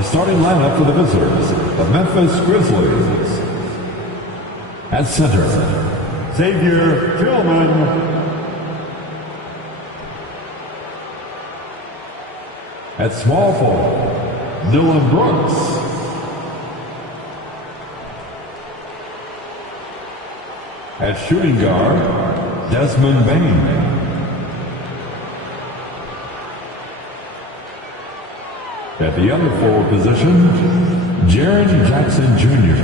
The starting lineup for the visitors, the Memphis Grizzlies. At center, Xavier Tillman. At small forward, Dylan Brooks. At shooting guard, Desmond Bain. At the other forward position, Jaren Jackson Jr.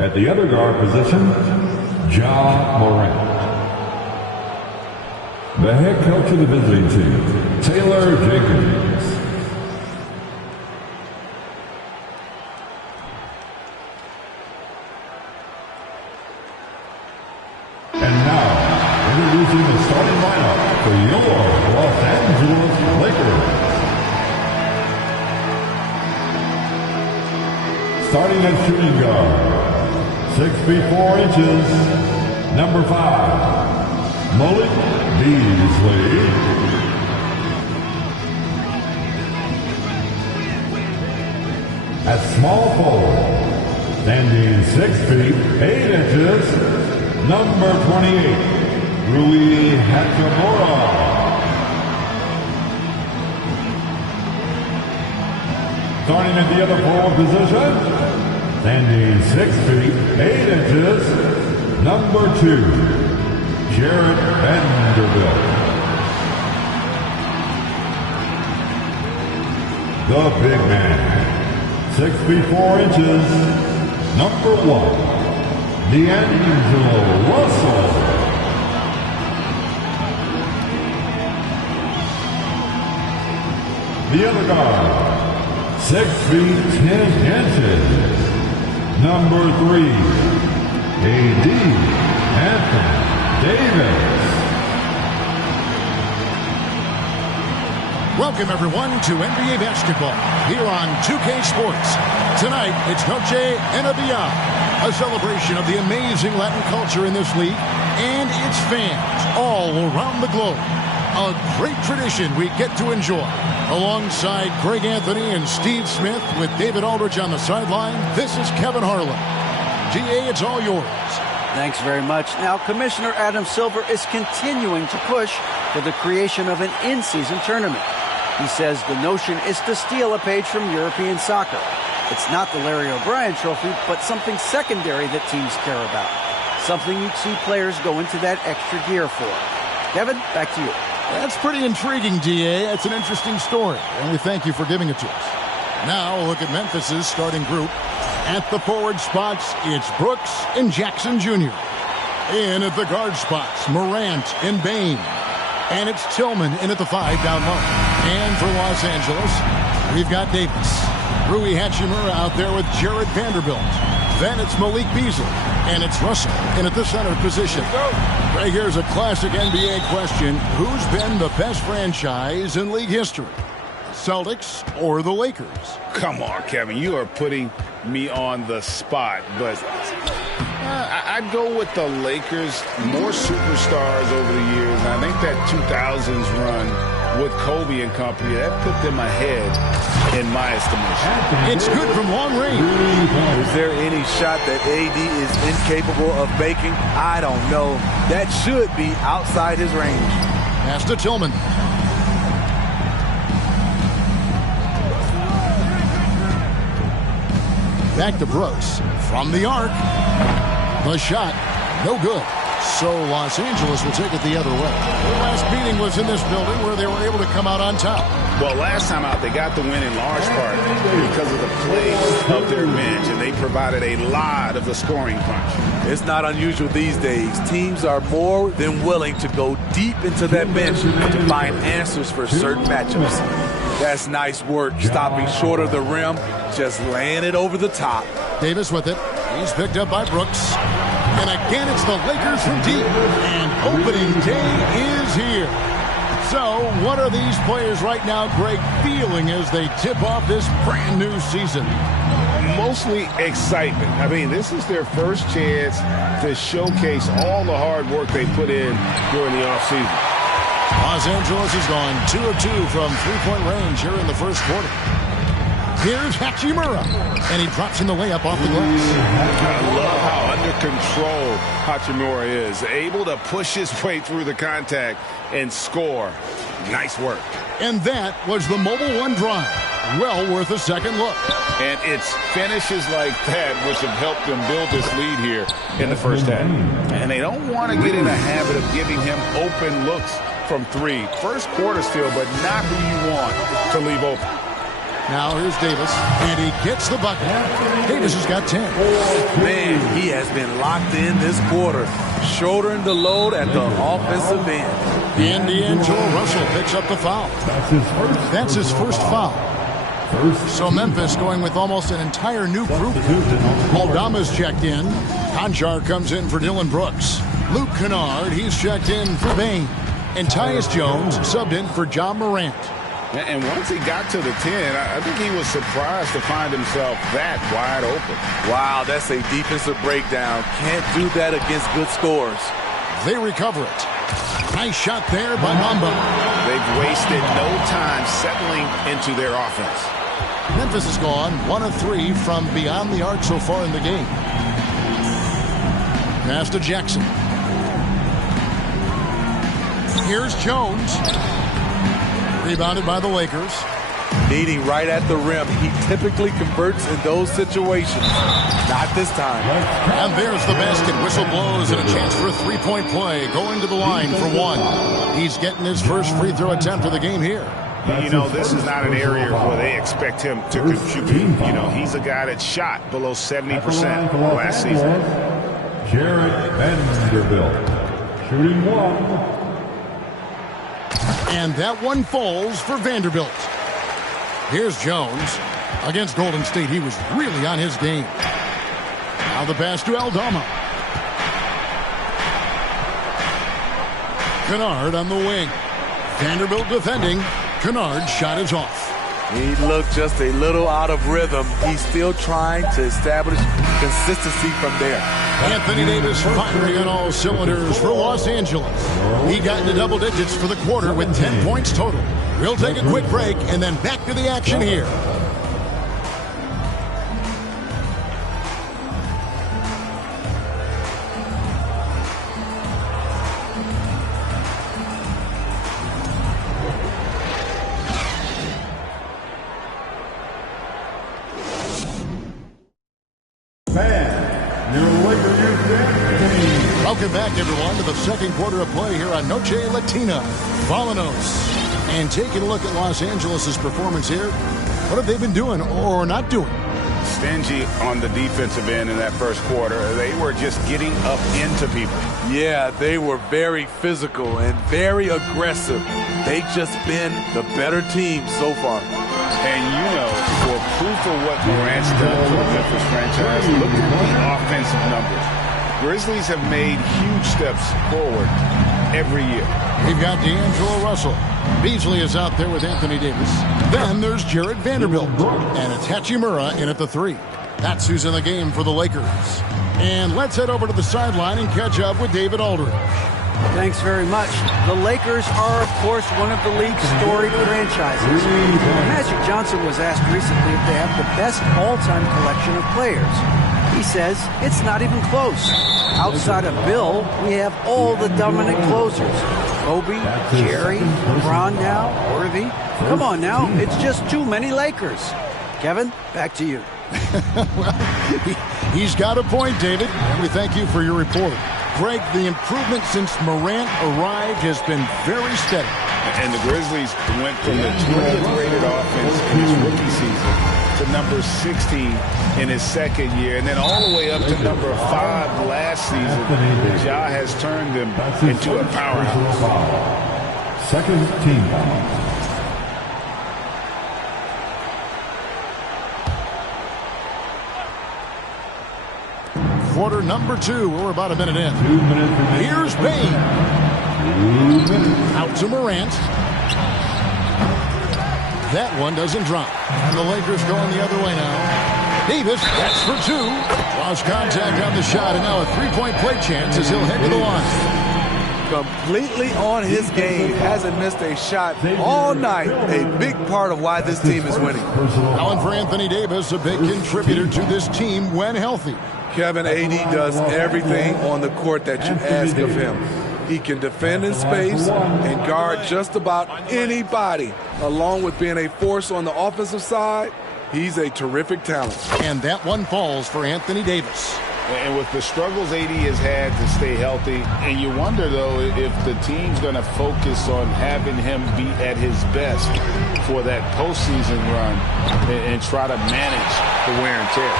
At the other guard position, Ja Morant. The head coach of the visiting team, Taylor Jenkins. And now, introducing the starting lineup for your Los Angeles Lakers. Starting at shooting guard, 6 feet 4 inches, number 5, Malik Beasley. At small forward, standing 6 feet 8 inches, number 28, Rui Hachimura. Starting at the other forward position, standing 6 feet 8 inches, number 2, Jared Vanderbilt. The big man, 6 feet 4 inches, number 1, D'Angelo Russell. The other guard, 6 feet 10 inches, number 3, A.D. Anthony Davis. Welcome, everyone, to NBA basketball here on 2K Sports. Tonight, it's Noche NBA, a celebration of the amazing Latin culture in this league and its fans all around the globe. A great tradition we get to enjoy. Alongside Greg Anthony and Steve Smith with David Aldridge on the sideline, this is Kevin Harlan. GA, it's all yours. Thanks very much. Now, Commissioner Adam Silver is continuing to push for the creation of an in-season tournament. He says the notion is to steal a page from European soccer. It's not the Larry O'Brien trophy, but something secondary that teams care about. Something you'd see players go into that extra gear for. Kevin, back to you. That's pretty intriguing, DA. It's an interesting story, and we thank you for giving it to us. Now, a look at Memphis's starting group. At the forward spots, it's Brooks and Jackson Jr. In at the guard spots, Morant and Bain. And it's Tillman in at the 5 down low. And for Los Angeles, we've got Davis. Rui Hachimura out there with Jared Vanderbilt. Then it's Malik Beasley. And it's Russell in at the center position. Right here's a classic NBA question. Who's been the best franchise in league history? Celtics or the Lakers? Come on, Kevin. You are putting me on the spot. But I'd go with the Lakers. More superstars over the years. And I think that 2000s run with Kobe and company, that put them ahead in my estimation. It's good from long range. Is there any shot that AD is incapable of making? I don't know. That should be outside his range. Pass to Tillman. Back to Brooks. From the arc. The shot. No good. So Los Angeles will take it the other way. Their last meeting was in this building where they were able to come out on top. Well, last time out, they got the win in large part because of the play of their bench, and they provided a lot of the scoring punch. It's not unusual these days. Teams are more than willing to go deep into that bench to find answers for certain matchups. That's nice work, stopping short of the rim, just laying it over the top. Davis with it. He's picked up by Brooks. And again, it's the Lakers from deep. And opening day is here. So, what are these players right now, Greg, feeling as they tip off this brand new season? Mostly excitement. I mean, this is their first chance to showcase all the hard work they put in during the offseason. Los Angeles has gone 2 of 2 from three-point range here in the first quarter. Here's Hachimura, and he drops in the layup off the glass. I love how under control Hachimura is. Able to push his way through the contact and score. Nice work. And that was the Mobile One drive. Well worth a second look. And it's finishes like that which have helped them build this lead here in the first half. And they don't want to get in a habit of giving him open looks from three. First quarter still, but not who you want to leave open. Now here's Davis, and he gets the bucket. Davis has got 10. Man, he has been locked in this quarter, shouldering the load at the offensive end. And D'Angelo Russell picks up the foul. That's his first foul. So Memphis going with almost an entire new group. Aldama's checked in. Conjar comes in for Dylan Brooks. Luke Kennard, he's checked in for Bain. And Tyus Jones subbed in for John Morant. And once he got to the 10, I think he was surprised to find himself that wide open. Wow, that's a defensive breakdown. Can't do that against good scores. They recover it. Nice shot there by Mamba. They've wasted no time settling into their offense. Memphis has gone 1 of 3 from beyond the arc so far in the game. Pass to Jackson. Here's Jones. Rebounded by the Lakers. Needing right at the rim. He typically converts in those situations. Not this time. And there's the basket. Whistle blows and a chance for a three-point play. Going to the line for one. He's getting his first free throw attempt of the game here. You know, this is not an area where they expect him to contribute. You know, he's a guy that shot below 70% last season. Jarrett Vanderbilt, shooting one. And that one falls for Vanderbilt. Here's Jones. Against Golden State, he was really on his game. Now the pass to Aldama. Kennard on the wing. Vanderbilt defending. Kennard's shot is off. He looked just a little out of rhythm. He's still trying to establish consistency from there. Anthony Davis firing on all cylinders for Los Angeles. He got into double digits for the quarter with 10 points total. We'll take a quick break and then back to the action here. Welcome back, everyone, to the second quarter of play here on Noche Latina. Volanos. And taking a look at Los Angeles' performance here, what have they been doing or not doing? Stingy on the defensive end in that first quarter. They were just getting up into people. Yeah, they were very physical and very aggressive. They've just been the better team so far. And you know, for proof of what Morant's done for the Memphis franchise, look at the offensive numbers. Grizzlies have made huge steps forward every year. We've got D'Angelo Russell. Beasley is out there with Anthony Davis. Then there's Jarrett Vanderbilt. And it's Hachimura in at the 3. That's who's in the game for the Lakers. And let's head over to the sideline and catch up with David Aldridge. Thanks very much. The Lakers are, of course, one of the league's storied franchises. Magic Johnson was asked recently if they have the best all-time collection of players. He says it's not even close. Outside of Bill, we have all the dominant closers. Kobe, Jerry, LeBron now, Worthy. Come on now, it's just too many Lakers. Kevin, back to you. Well, he's got a point, David, and we thank you for your report. Greg, the improvement since Morant arrived has been very steady. And the Grizzlies went from the 20th rated offense in his rookie season to number 16 in his second year, and then all the way up to number 5 last season. Ja has turned them into a powerhouse. Second team foul. Quarter number 2. We're about a minute in. Here's Bain. Out to Morant. That one doesn't drop. And the Lakers going the other way now. Davis, that's for 2. Lost contact on the shot, and now a three-point play chance as he'll head to the line. completely on his game. Hasn't missed a shot all night. A big part of why this team is winning. Alan, for Anthony Davis, a big contributor to this team when healthy. Kevin, AD does everything on the court that you ask of him. He can defend in space and guard just about anybody. Along with being a force on the offensive side, he's a terrific talent. And that one falls for Anthony Davis. And with the struggles AD has had to stay healthy, and you wonder, though, if the team's going to focus on having him be at his best for that postseason run and try to manage the wear and tear.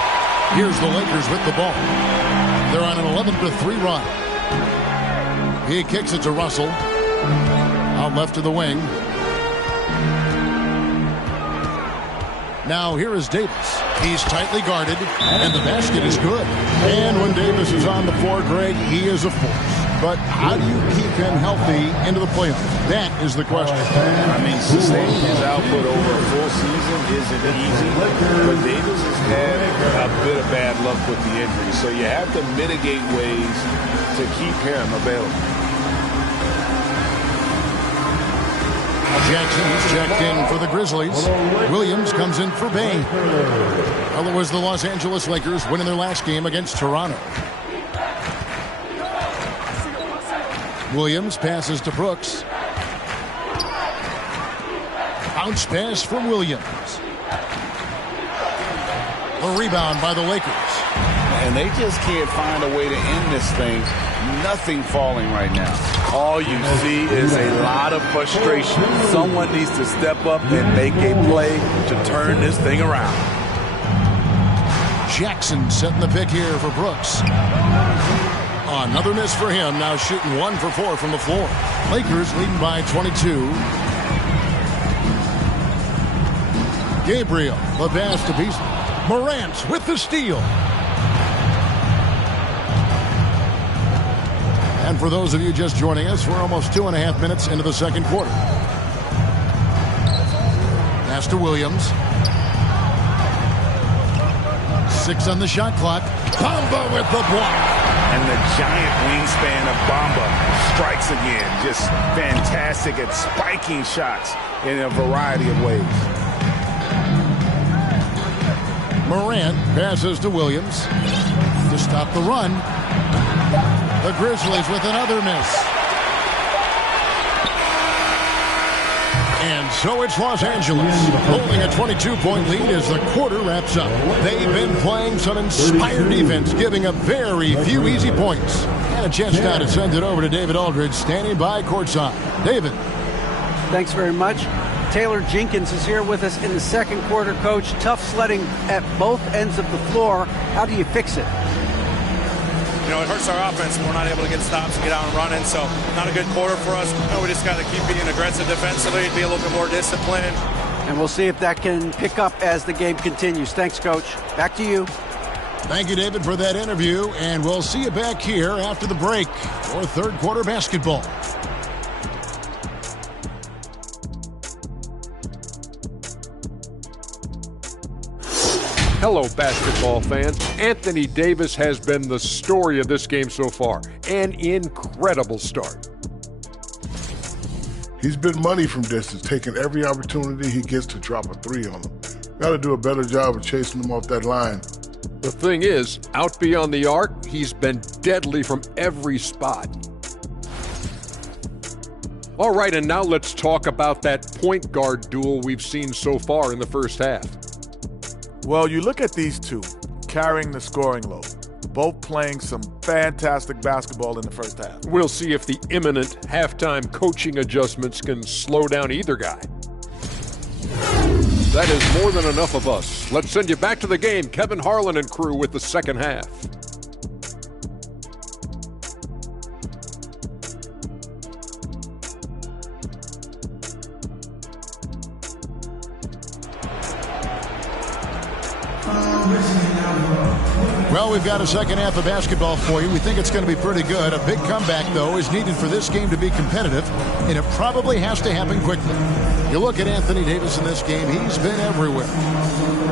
Here's the Lakers with the ball. They're on an 11-3 run. He kicks it to Russell. Out left to the wing. Now here is Davis. He's tightly guarded, and the basket is good. And when Davis is on the floor, Greg, he is a force. But how do you keep him healthy into the playoffs? That is the question. I mean, sustaining his output over a full season isn't easy, but Davis has had a bit of bad luck with the injury. So you have to mitigate ways to keep him available. Jackson's checked in for the Grizzlies. Williams comes in for Bain. Well, it was the Los Angeles Lakers winning their last game against Toronto. Williams passes to Brooks. Bounce pass from Williams. A rebound by the Lakers. And they just can't find a way to end this thing. Nothing falling right now. All you see is a lot of frustration. Someone needs to step up and make a play to turn this thing around. Jackson setting the pick here for Brooks. Another miss for him. Now shooting 1 for 4 from the floor. Lakers leading by 22. Gabriel, the pass to Beasley. Morant with the steal. And for those of you just joining us, we're almost 2.5 minutes into the second quarter. Pass to Williams. 6 on the shot clock. Bamba with the block. And the giant wingspan of Bamba strikes again. Just fantastic at spiking shots in a variety of ways. Morant passes to Williams to stop the run. The Grizzlies with another miss. And so it's Los Angeles holding a 22-point lead as the quarter wraps up. They've been playing some inspired defense, giving up very few easy points. And a chance now to send it over to David Aldridge, standing by courtside. David. Thanks very much. Taylor Jenkins is here with us in the second quarter, Coach. Tough sledding at both ends of the floor. How do you fix it? You know, it hurts our offense. We're not able to get stops and get out and running, so not a good quarter for us. You know, we just got to keep being aggressive defensively, be a little bit more disciplined. And we'll see if that can pick up as the game continues. Thanks, Coach. Back to you. Thank you, David, for that interview, and we'll see you back here after the break for third quarter basketball. Hello, basketball fans. Anthony Davis has been the story of this game so far. An incredible start. He's been money from distance, taking every opportunity he gets to drop a 3 on them. Got to do a better job of chasing them off that line. The thing is, out beyond the arc, he's been deadly from every spot. All right, and now let's talk about that point guard duel we've seen so far in the first half. Well, you look at these two carrying the scoring load, both playing some fantastic basketball in the first half. We'll see if the imminent halftime coaching adjustments can slow down either guy. That is more than enough of us. Let's send you back to the game. Kevin Harlan and crew with the second half. Well, we've got a second half of basketball for you. We think it's going to be pretty good. A big comeback, though, is needed for this game to be competitive, and it probably has to happen quickly. You look at Anthony Davis in this game, he's been everywhere.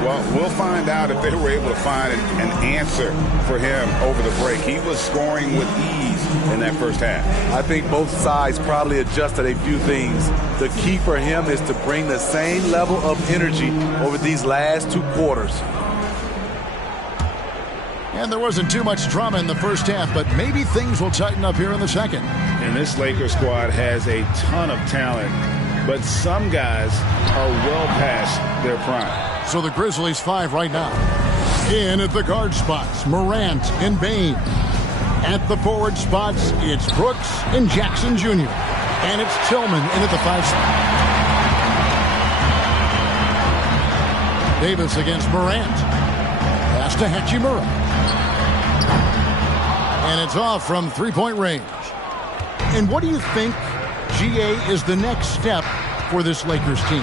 Well, we'll find out if they were able to find an answer for him over the break. He was scoring with ease in that first half. I think both sides probably adjusted a few things. The key for him is to bring the same level of energy over these last 2 quarters. And there wasn't too much drama in the first half, but maybe things will tighten up here in the second. And this Lakers squad has a ton of talent, but some guys are well past their prime. So the Grizzlies 5 right now. In at the guard spots, Morant and Bane. At the forward spots, it's Brooks and Jackson Jr. And it's Tillman in at the 5 spot. Davis against Morant. Pass to Hachimura. And it's off from three-point range. And what do you think, GA, is the next step for this Lakers team?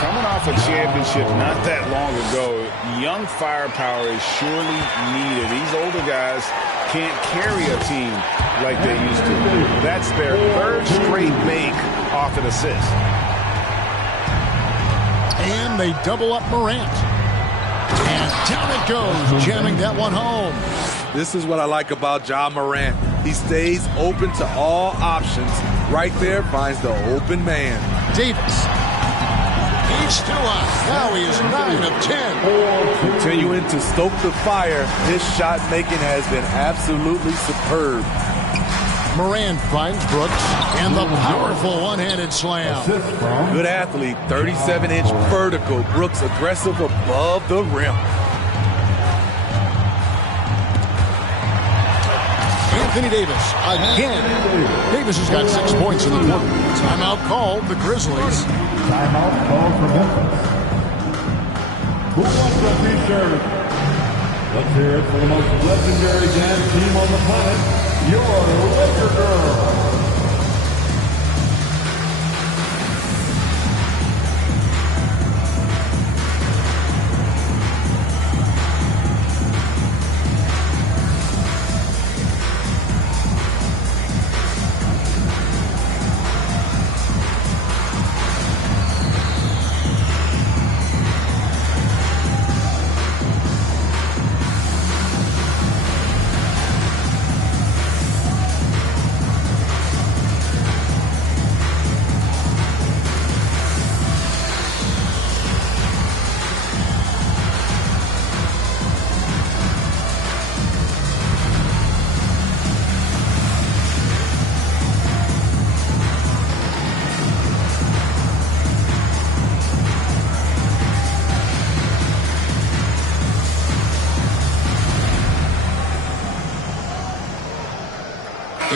Coming off a championship not that long ago, young firepower is surely needed. These older guys can't carry a team like they used to. That's their 3rd straight make off an assist. And they double up Morant. And down it goes, jamming that one home. This is what I like about Ja Morant. He stays open to all options. Right there finds the open man. Davis. He's still on. Now he is 9 of 10. Continuing to stoke the fire, his shot making has been absolutely superb. Morant finds Brooks, and the powerful one-handed slam. Good athlete, 37-inch vertical. Brooks aggressive above the rim. Anthony Davis again. Davis has got 6 points in the quarter. Timeout called the Grizzlies. Timeout called for Memphis. Who wants a t-shirt? Let's hear it for the most legendary dance team on the planet, your Laker Girls.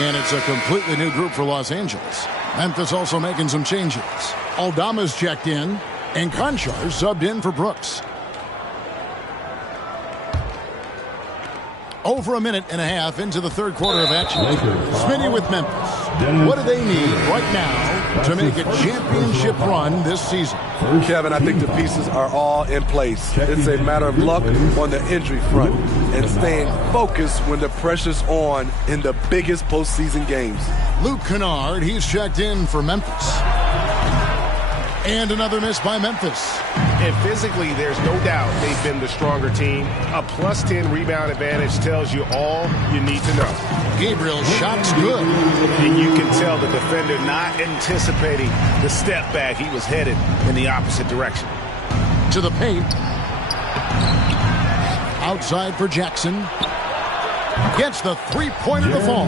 And it's a completely new group for Los Angeles. Memphis also making some changes. Aldama's checked in, and Conchar subbed in for Brooks. Over a minute and a half into the 3rd quarter of action. Smitty with Memphis. What do they need right now to make a championship run this season? Kevin, I think the pieces are all in place. It's a matter of luck on the injury front and staying focused when the pressure's on in the biggest postseason games. Luke Kennard, he's checked in for Memphis. And another miss by Memphis. And physically, there's no doubt they've been the stronger team. A +10 rebound advantage tells you all you need to know. Gabriel's shot's good. And you can tell the defender not anticipating the step back. He was headed in the opposite direction. To the paint. Outside for Jackson. Gets the three-pointer to fall.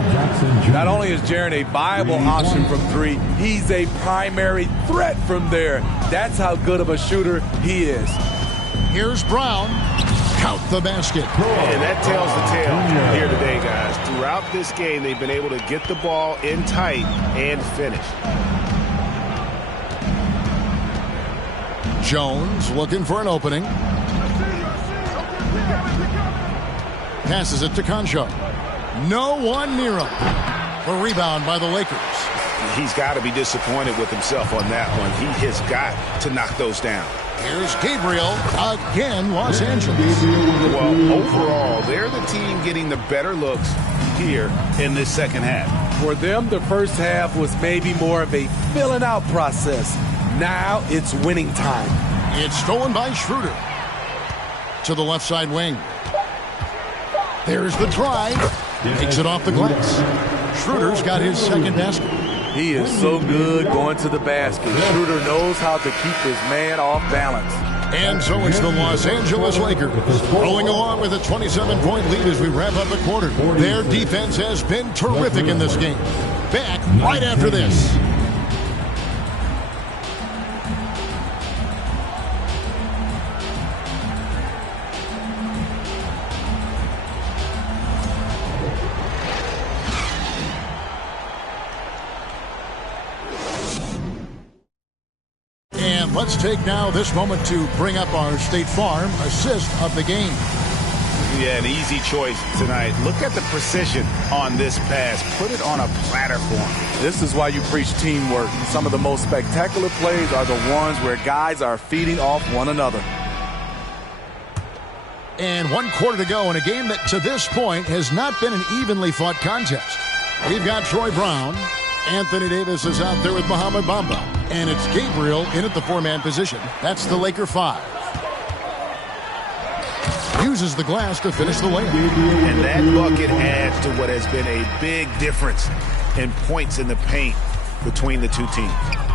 Not only is Jaren a viable option from 3, he's a primary threat from there. That's how good of a shooter he is. Here's Brown. Count the basket. And that tells the tale here today, guys. Throughout this game, they've been able to get the ball in tight and finish. Jones looking for an opening. Passes it to Conchar. No one near him. A rebound by the Lakers. He's got to be disappointed with himself on that one. He has got to knock those down. Here's Gabriel again, Los Angeles. Well, overall, they're the team getting the better looks here in this second half. For them, the first half was maybe more of a filling out process. Now it's winning time. It's stolen by Schroeder. To the left side wing. There's the drive. Takes it off the glass. Schroeder's got his second basket. He is so good going to the basket. Schroeder knows how to keep his man off balance. And so it's the Los Angeles Lakers rolling along with a 27-point lead as we wrap up the quarter. Their defense has been terrific in this game. Back right after this. Let's take now this moment to bring up our State Farm assist of the game. Yeah, an easy choice tonight. Look at the precision on this pass. Put it on a platter for him. This is why you preach teamwork. Some of the most spectacular plays are the ones where guys are feeding off one another. And 1 quarter to go in a game that to this point has not been an evenly fought contest. We've got Troy Brown. Anthony Davis is out there with Mohamed Bamba. And it's Gabriel in at the 4-man position. That's the Laker 5. Uses the glass to finish the layup. And that bucket adds to what has been a big difference in points in the paint between the two teams.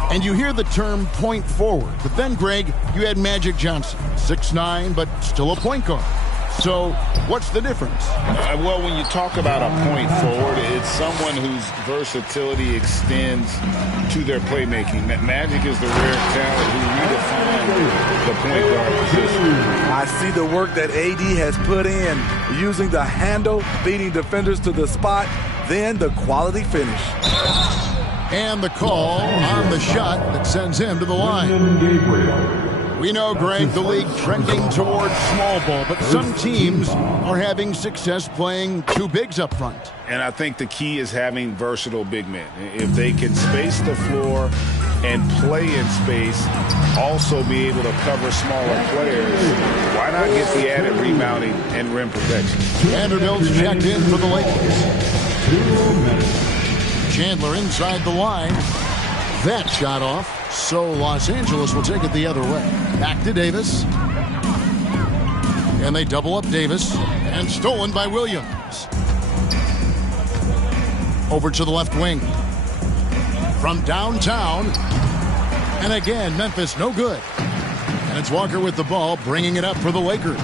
And you hear the term point forward. But then, Greg, you had Magic Johnson. 6'9", but still a point guard. So what's the difference? Well, when you talk about a point forward, it's someone whose versatility extends to their playmaking. Magic is the rare talent who redefined the point guard position. I see the work that AD has put in, using the handle, beating defenders to the spot, then the quality finish. And the call on the shot that sends him to the line. We know, Greg, the league trending towards small ball, but some teams are having success playing two bigs up front. And I think the key is having versatile big men. If they can space the floor and play in space, also be able to cover smaller players, why not get the added rebounding and rim protection? Vanderbilt's checked in for the Lakers. Chandler inside the line. That shot off. So Los Angeles will take it the other way. Back to Davis. And they double up Davis. And stolen by Williams. Over to the left wing. From downtown. And again, Memphis no good. And it's Walker with the ball, bringing it up for the Lakers.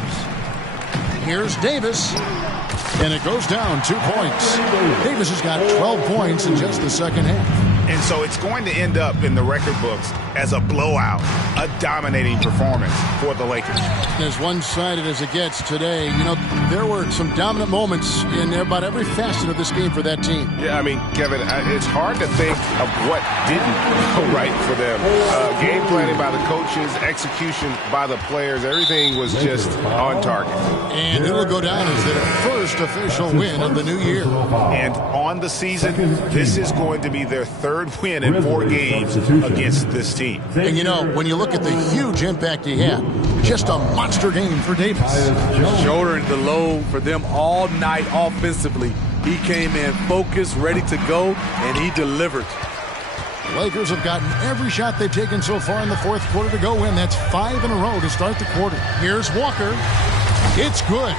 Here's Davis. And it goes down 2 points. Davis has got 12 points in just the second half. And so it's going to end up in the record books as a blowout, a dominating performance for the Lakers. As one-sided as it gets today, you know, there were some dominant moments in about every facet of this game for that team. Yeah, I mean, Kevin, it's hard to think of what didn't go right for them. Game planning by the coaches, execution by the players, everything was just on target. And it will go down as their first official win of the new year. And on the season, this is going to be their third win in 4 games against this team. And you know, when you look at the huge impact he had, just a monster game for Davis. Shouldering the load for them all night offensively. He came in focused, ready to go, and he delivered. Lakers have gotten every shot they've taken so far in the fourth quarter to go in. That's 5 in a row to start the quarter. Here's Walker. It's good.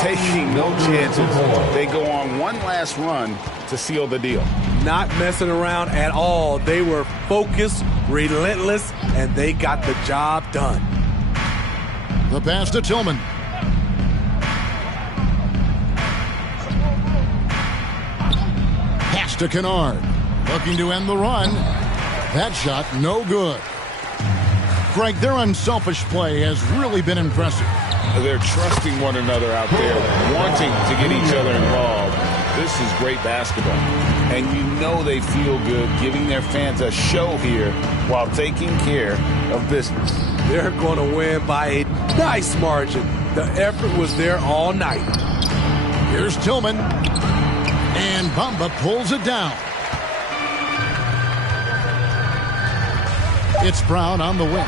Taking no chances. They go on one last run to seal the deal. Not messing around at all. They were focused, relentless, and they got the job done. The pass to Tillman. Pass to Kennard. Looking to end the run. That shot no good. Greg, their unselfish play has really been impressive. They're trusting one another out there, wanting to get each other involved. This is great basketball. And you know they feel good giving their fans a show here while taking care of business. They're going to win by a nice margin. The effort was there all night. Here's Tillman. And Bamba pulls it down. It's Brown on the wing.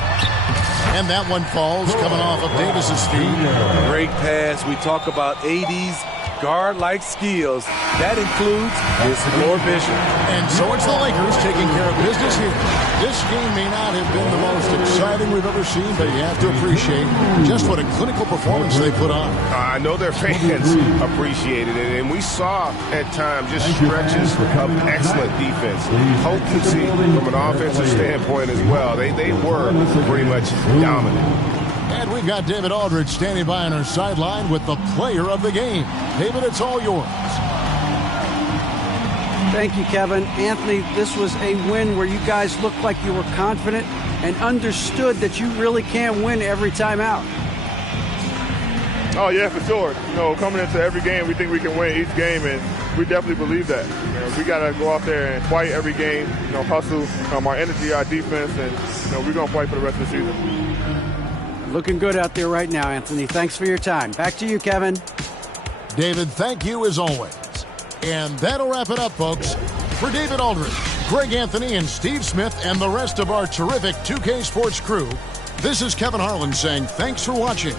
And that one falls coming off of Davis's feet. Great pass. We talk about 80s guard-like skills. That includes his floor vision. And so it's the Lakers taking care of business here. This game may not have been the most exciting we've ever seen, but you have to appreciate just what a clinical performance they put on. I know their fans appreciated it, and we saw at times just stretches of excellent defense. Potency from an offensive standpoint as well. They were pretty much dominant. And we've got David Aldridge standing by on our sideline with the player of the game. David, it's all yours. Thank you, Kevin. Anthony, this was a win where you guys looked like you were confident and understood that you really can win every time out. Oh, yeah, for sure. You know, coming into every game, we think we can win each game, and we definitely believe that. You know, we got to go out there and fight every game, you know, hustle our energy, our defense, and, you know, we're going to fight for the rest of the season. Looking good out there right now, Anthony. Thanks for your time. Back to you, Kevin. David, thank you as always. And that'll wrap it up, folks. For David Aldridge, Greg Anthony, and Steve Smith, and the rest of our terrific 2K Sports crew, this is Kevin Harlan saying thanks for watching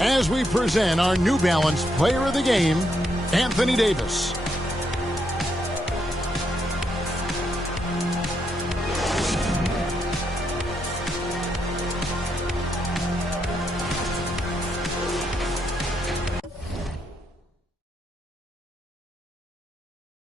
as we present our New Balance Player of the Game, Anthony Davis.